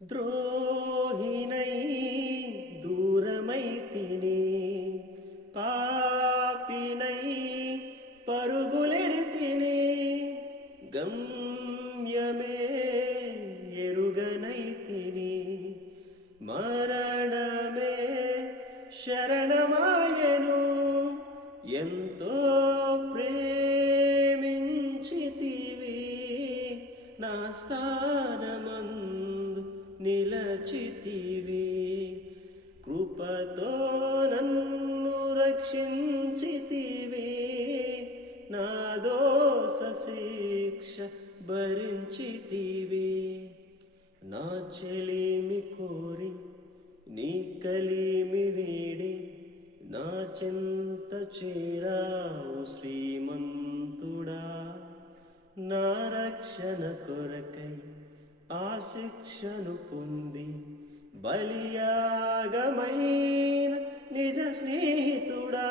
ద్రోహినై దూరమైతిని, పాపినై పరుగులెడితిని, గమ్యమే ఎరుగనైతిని, మరణమే శరణమాయెను. ఎంతో ప్రేమించితివి, నా స్థానమందు నిలచితివి, కృపతో నన్ను రక్షించితివి, నా దోష శిక్ష భరించితివి. నా చెలిమి కోరి నీ కలిమి వీడి, నా చెంత చేరావు శ్రీమంతుడా. నా రక్షణ కొరకై ఆ శిక్షను పొంది, బలియాగమైన నిజ స్నేహితుడా.